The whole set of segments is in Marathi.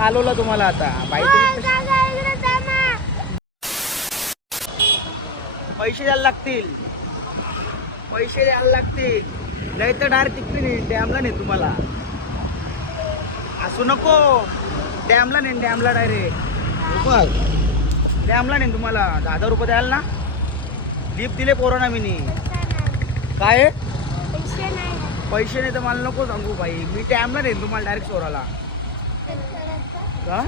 चालवलं तुम्हाला आता बाई पैसे द्यायला लागतील, पैसे द्यायला लागतील, नाही तर डायरेक्ट तिकडे नाही डॅमला नाही तुम्हाला. असू नको, डॅमला नाही, डॅमला डायरेक्ट डॅमला नाही तुम्हाला. 10,000 द्याल ना. गिफ्ट दिले पोरांना मी. काय पैसे नाही तर मला नको सांगू बाई. मी डॅमला नाही तुम्हाला डायरेक्ट सोराला. का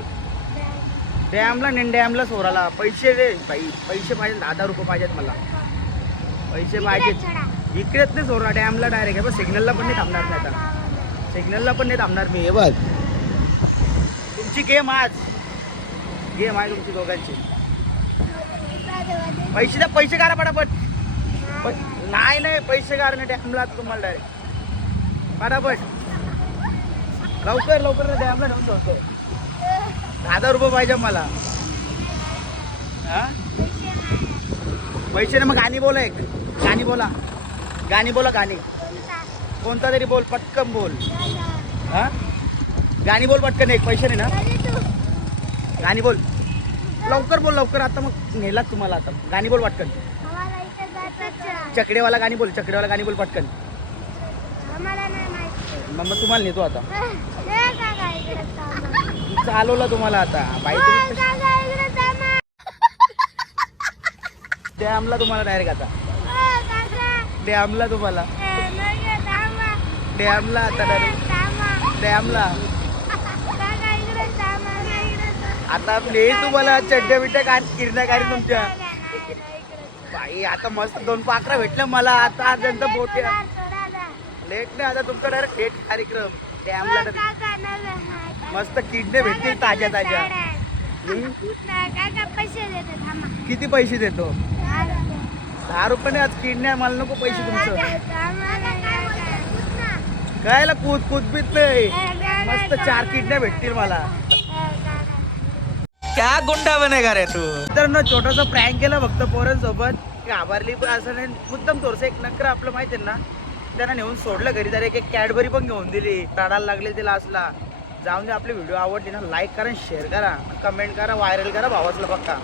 डॅमला नाही, डॅमला सोराला. पैसे रे बाई, पैसे पाहिजे. 10,000 पाहिजेत मला, पैसे पाहिजेत. इकडेच नाही सोरा, डॅमला डायरेक्ट. हे बघ सिग्नलला पण नाही थांबणार नाही आता, सिग्नलला पण नाही थांबणार मी. हे बघ तुमची गेम आज, गेम आहे तुमची दोघांची. पैसे द्या, पैसे काढा पटापट. नाही नाही पैसे काढ नाही डॅमला तुम्हाला डायरेक्ट पटापट. लवकर लवकर डॅमला नेऊन सोडतो. 10,000 पाहिजे मला. हा पैसे नाही मग गाणी बोला, एक गाणी बोला, गाणी बोला, गाणी कोणता तरी बोल, पटकन बोल. हा गाणी बोल पटकन. एक पैसे नाही ना, गाणी बोल लवकर बोल लवकर. आता मग नेलात तुम्हाला. आता गाणी बोल पटकन. चकडेवाला गाणी बोल, चकडेवाला गाणी बोल पटकन. मग तुम्हाला नेतो आता. चालवलं तुम्हाला आता बाई डॅमला तुम्हाला डायरेक्ट आता. डॅमला तुम्हाला, डॅमला आता डायरेक्ट डॅमला. आता प्लीज तुम्हाला चड्ड्या बिड्ड्या काय किरण्या काय तुमच्या बाई. आता मस्त 2 पाखरं भेटलं मला. आता त्यांचं बोट लेट नाही आता तुमचा डायरेक्ट थेट कार्यक्रम डॅमला. मस्त किडने भेटतील ताज्या ताज्या. किती पैसे देतो? 10 नाही. आज किडण्या मला नको पैसे तुमचं. कायला कूद कूदबीत नाही. मस्त 4 किडण्या भेटतील मला. क्या गुंडा बनेगा रे तू. तर छोटासा प्रँक केला फक्त पोरांसोबत. घाबरली पण असं नाही, मुद्दाम थोडंसं एक नकर आपलं माहिती आहे ना. त्यांना नेऊन सोडलं घरी. तर एक कॅडबरी पण घेऊन दिली. रडायला लागले तिला असला. जाऊन दे. आपली व्हिडिओ आवडली ना, लाईक करा, शेअर करा, कमेंट करा, व्हायरल करा भावासला पक्का.